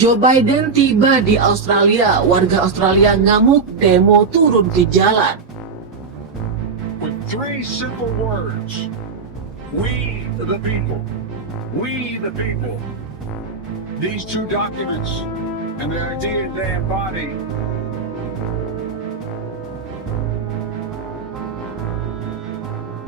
Joe Biden tiba di Australia, warga Australia ngamuk demo turun ke jalan. With three simple words, we the people, we the people. These two documents and their ideas they embody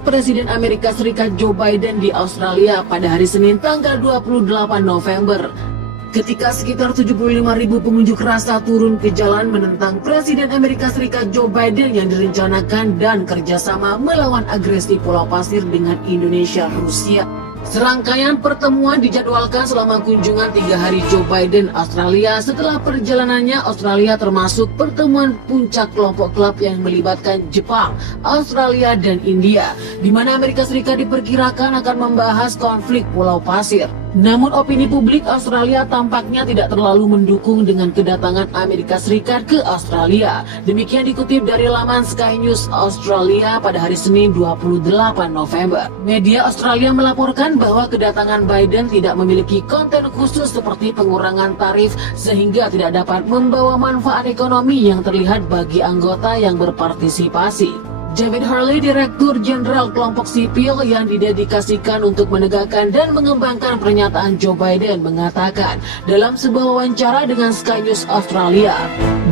Presiden Amerika Serikat Joe Biden di Australia pada hari Senin tanggal 28 November. Ketika sekitar 75.000 pengunjuk rasa turun ke jalan menentang Presiden Amerika Serikat Joe Biden yang direncanakan dan kerjasama melawan agresi Pulau Pasir dengan Indonesia Rusia. Serangkaian pertemuan dijadwalkan selama kunjungan 3 hari Joe Biden Australia. Setelah perjalanannya, Australia termasuk pertemuan puncak kelompok klub yang melibatkan Jepang, Australia, dan India, di mana Amerika Serikat diperkirakan akan membahas konflik Pulau Pasir. Namun opini publik Australia tampaknya tidak terlalu mendukung dengan kedatangan Amerika Serikat ke Australia. Demikian dikutip dari laman Sky News Australia pada hari Senin 28 November. Media Australia melaporkan bahwa kedatangan Biden tidak memiliki konten khusus seperti pengurangan tarif sehingga tidak dapat membawa manfaat ekonomi yang terlihat bagi anggota yang berpartisipasi. David Hurley, Direktur Jenderal Kelompok Sipil yang didedikasikan untuk menegakkan dan mengembangkan pernyataan Joe Biden, mengatakan dalam sebuah wawancara dengan Sky News Australia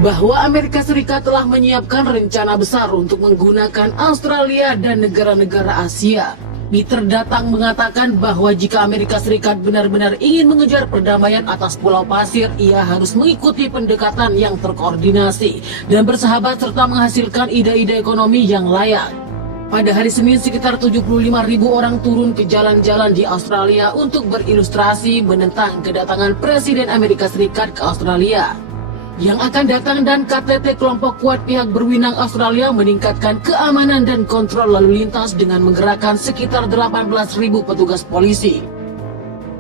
bahwa Amerika Serikat telah menyiapkan rencana besar untuk menggunakan Australia dan negara-negara Asia. Peter Datang mengatakan bahwa jika Amerika Serikat benar-benar ingin mengejar perdamaian atas Pulau Pasir, ia harus mengikuti pendekatan yang terkoordinasi dan bersahabat serta menghasilkan ide-ide ekonomi yang layak. Pada hari Senin, sekitar 75.000 orang turun ke jalan-jalan di Australia untuk berilustrasi menentang kedatangan Presiden Amerika Serikat ke Australia yang akan datang, dan KTT kelompok kuat pihak berwenang Australia meningkatkan keamanan dan kontrol lalu lintas dengan menggerakkan sekitar 18.000 petugas polisi.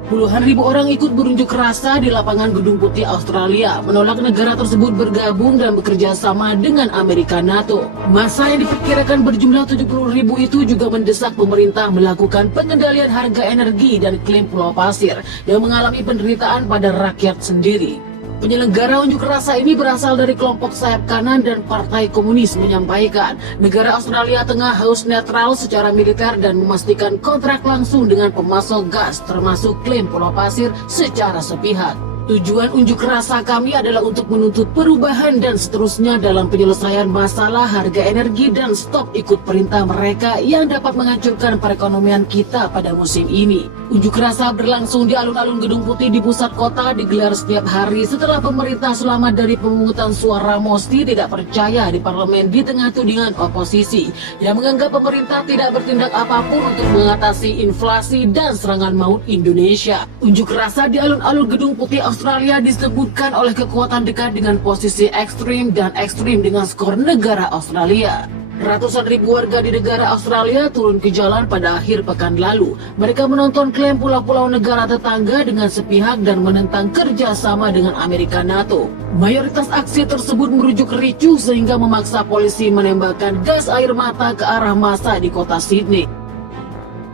Puluhan ribu orang ikut berunjuk rasa di lapangan Gedung Putih Australia menolak negara tersebut bergabung dan bekerja sama dengan Amerika NATO. Massa yang diperkirakan berjumlah 70.000 itu juga mendesak pemerintah melakukan pengendalian harga energi dan klaim Pulau Pasir yang mengalami penderitaan pada rakyat sendiri. Penyelenggara unjuk rasa ini berasal dari kelompok sayap kanan dan Partai Komunis menyampaikan negara Australia tengah harus netral secara militer dan memastikan kontrak langsung dengan pemasok gas termasuk klaim Pulau Pasir secara sepihak. Tujuan unjuk rasa kami adalah untuk menuntut perubahan dan seterusnya dalam penyelesaian masalah harga energi dan stop ikut perintah mereka yang dapat menghancurkan perekonomian kita pada musim ini. Unjuk rasa berlangsung di alun-alun Gedung Putih di pusat kota, digelar setiap hari setelah pemerintah selamat dari pemungutan suara Mosti tidak percaya di parlemen di tengah tudingan oposisi yang menganggap pemerintah tidak bertindak apapun untuk mengatasi inflasi dan serangan maut Indonesia. Unjuk rasa di alun-alun Gedung Putih Australia disebutkan oleh kekuatan dekat dengan posisi ekstrim dan ekstrim dengan skor negara Australia. Ratusan ribu warga di negara Australia turun ke jalan pada akhir pekan lalu. Mereka menonton klaim pulau-pulau negara tetangga dengan sepihak dan menentang kerjasama dengan Amerika NATO. Mayoritas aksi tersebut merujuk ricuh sehingga memaksa polisi menembakkan gas air mata ke arah massa di kota Sydney.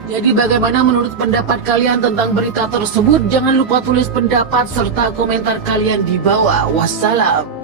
Jadi bagaimana menurut pendapat kalian tentang berita tersebut? Jangan lupa tulis pendapat serta komentar kalian di bawah. Wassalam.